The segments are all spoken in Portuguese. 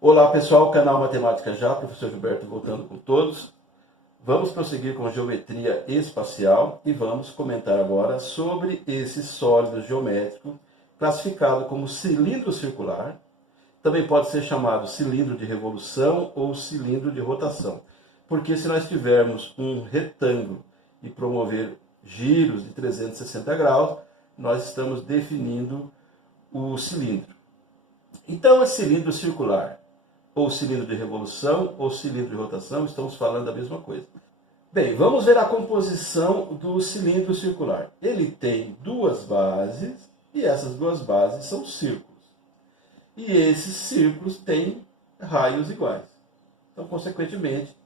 Olá pessoal, canal Matemática Já, professor Gilberto voltando com todos. Vamos prosseguir com geometria espacial e vamos comentar agora sobre esse sólido geométrico classificado como cilindro circular. Também pode ser chamado cilindro de revolução ou cilindro de rotação, porque se nós tivermos um retângulo e promover giros de 360 graus, nós estamos definindo o cilindro. Então é cilindro circular, ou cilindro de revolução, ou cilindro de rotação, estamos falando da mesma coisa. Bem, vamos ver a composição do cilindro circular. Ele tem duas bases, e essas duas bases são círculos. E esses círculos têm raios iguais. Então, consequentemente,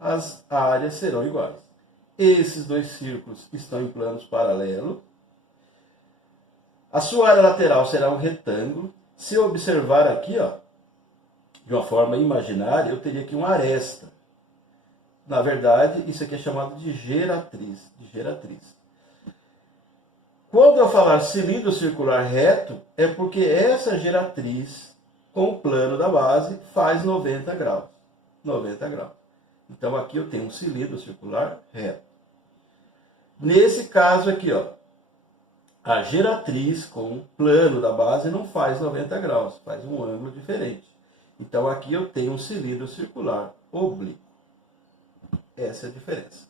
as áreas serão iguais. Esses dois círculos estão em planos paralelos. A sua área lateral será um retângulo. Se eu observar aqui, ó, de uma forma imaginária, eu teria aqui uma aresta. Na verdade, isso aqui é chamado de geratriz. Quando eu falar cilindro circular reto, é porque essa geratriz, com o plano da base, faz 90 graus. 90 graus. Então aqui eu tenho um cilindro circular reto. Nesse caso aqui, ó, a geratriz com o plano da base não faz 90 graus, faz um ângulo diferente. Então aqui eu tenho um cilindro circular oblíquo. Essa é a diferença.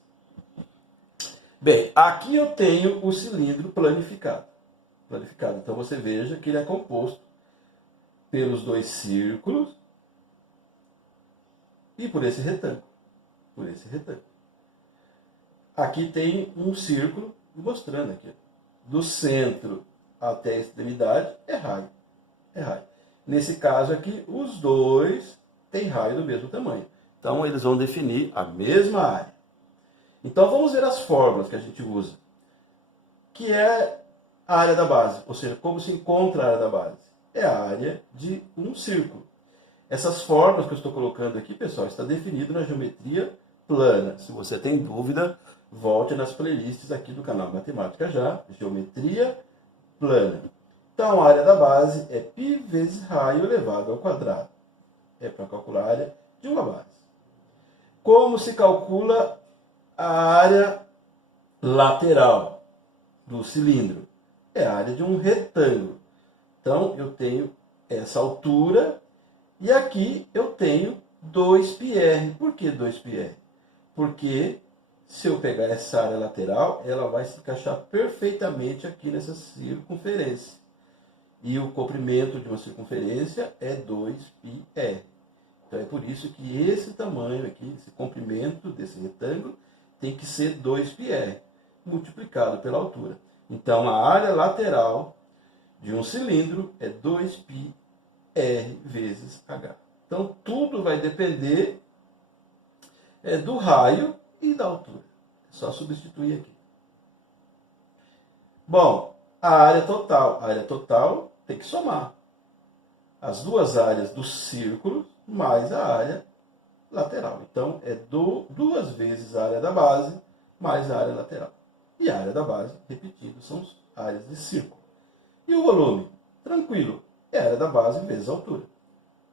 Bem, aqui eu tenho o cilindro planificado. Então você veja que ele é composto pelos dois círculos e por esse retângulo. Aqui tem um círculo mostrando aqui. Do centro até a extremidade é raio. Nesse caso aqui, os dois têm raio do mesmo tamanho. Então, eles vão definir a mesma área. Então, vamos ver as fórmulas que a gente usa. Que é a área da base, ou seja, como se encontra a área da base. É a área de um círculo. Essas fórmulas que eu estou colocando aqui, pessoal, está definido na geometria plana. Se você tem dúvida, volte nas playlists aqui do canal Matemática Já, geometria plana. Então, a área da base é π vezes raio elevado ao quadrado. É para calcular a área de uma base. Como se calcula a área lateral do cilindro? É a área de um retângulo. Então, eu tenho essa altura e aqui eu tenho 2πr. Por que 2πr? Porque se eu pegar essa área lateral, ela vai se encaixar perfeitamente aqui nessa circunferência. E o comprimento de uma circunferência é 2πr. Então é por isso que esse tamanho aqui, esse comprimento desse retângulo, tem que ser 2πr, multiplicado pela altura. Então a área lateral de um cilindro é 2πr vezes h. Então tudo vai depender do raio e da altura. É só substituir aqui. Bom, a área total tem que somar as duas áreas do círculo mais a área lateral. Então, é 2 vezes a área da base mais a área lateral. E a área da base, repetido, são as áreas de círculo. E o volume? Tranquilo, é a área da base vezes a altura.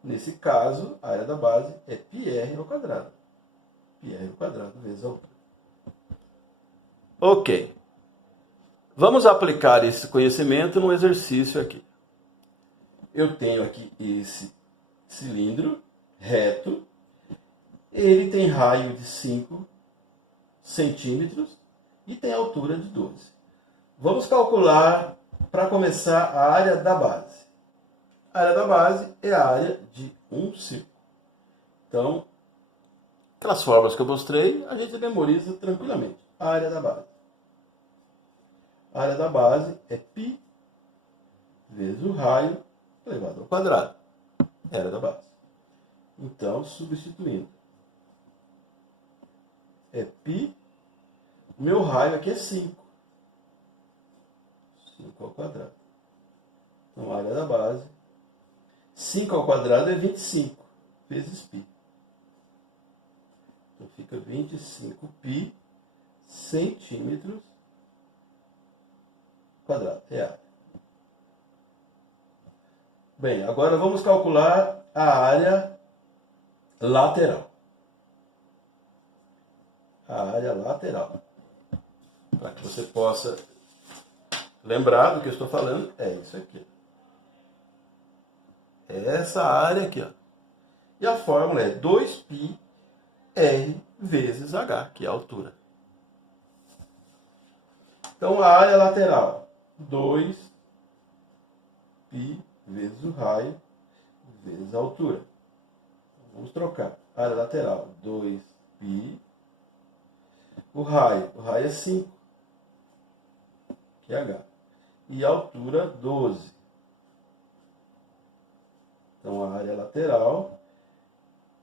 Nesse caso, a área da base é πr ao quadrado. πr ao quadrado vezes a altura. Ok. Vamos aplicar esse conhecimento num exercício aqui. Eu tenho aqui esse cilindro reto. Ele tem raio de 5 centímetros e tem altura de 12. Vamos calcular, para começar, a área da base. A área da base é a área de um círculo. Então, aquelas fórmulas que eu mostrei, a gente memoriza tranquilamente. A área da base. A área da base é π vezes o raio elevado ao quadrado. É a área da base. Então, substituindo. É π. Meu raio aqui é 5. 5 ao quadrado. Então, a área da base. 5 ao quadrado é 25 vezes π. Então, fica 25π centímetros quadrado. É a área. Bem, agora vamos calcular a área lateral. A área lateral. Para que você possa lembrar do que eu estou falando, é isso aqui. É essa área aqui, ó. E a fórmula é 2πr vezes h, que é a altura. Então, a área lateral, 2π vezes o raio vezes a altura. Vamos trocar. Área lateral, 2π. O raio é 5, que é h. E a altura, 12. Então, a área lateral,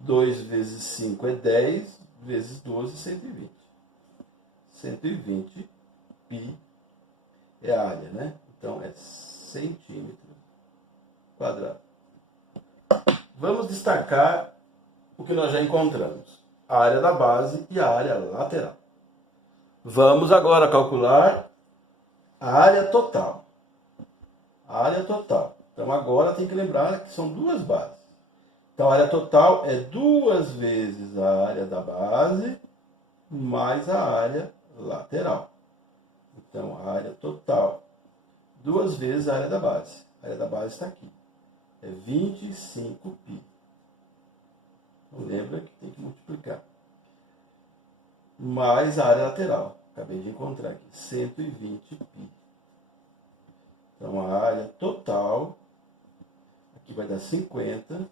2 vezes 5 é 10, vezes 12, 120. 120 π é a área, né? Então, é centímetro quadrado. Vamos destacar o que nós já encontramos. A área da base e a área lateral. Vamos agora calcular a área total. A área total. Então, agora tem que lembrar que são duas bases. Então, a área total é 2 vezes a área da base mais a área lateral. Então, a área total, 2 vezes a área da base. A área da base está aqui. É 25π. Então, lembra que tem que multiplicar. Mais a área lateral. Acabei de encontrar aqui. 120π. Então, a área total, aqui vai dar 50π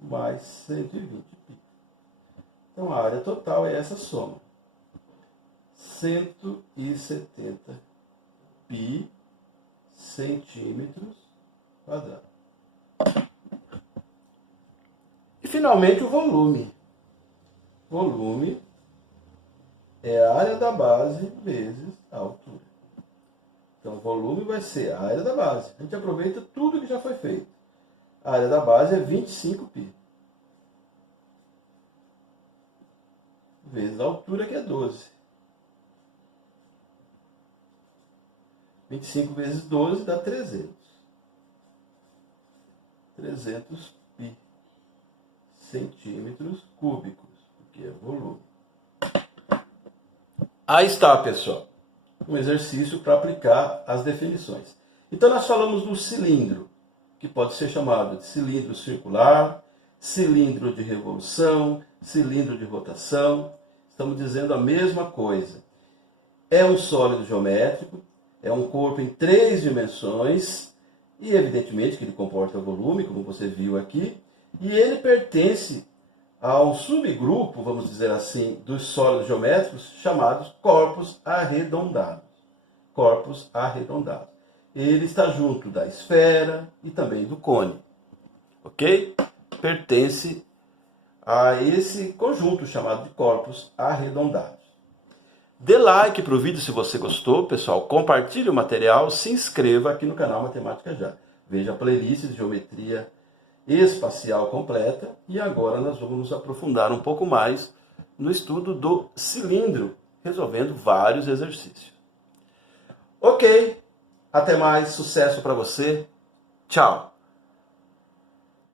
mais 120π. Então, a área total é essa soma. 170π centímetros quadrados. E, finalmente, o volume. Volume é a área da base vezes a altura. Então, o volume vai ser a área da base. A gente aproveita tudo que já foi feito. A área da base é 25π. Vezes a altura, que é 12. 25 vezes 12 dá 300. 300π centímetros cúbicos, porque é volume. Aí está, pessoal. Um exercício para aplicar as definições. Então, nós falamos do cilindro, que pode ser chamado de cilindro circular, cilindro de revolução, cilindro de rotação. Estamos dizendo a mesma coisa. É um sólido geométrico, é um corpo em 3 dimensões, e evidentemente que ele comporta volume, como você viu aqui, e ele pertence ao subgrupo, vamos dizer assim, dos sólidos geométricos chamados corpos arredondados. Corpos arredondados. Ele está junto da esfera e também do cone. Ok? Pertence a esse conjunto chamado de corpos arredondados. Dê like para o vídeo se você gostou, pessoal. Compartilhe o material, se inscreva aqui no canal Matemática Já. Veja a playlist de geometria espacial completa. E agora nós vamos nos aprofundar um pouco mais no estudo do cilindro, resolvendo vários exercícios. Ok, até mais, sucesso para você. Tchau!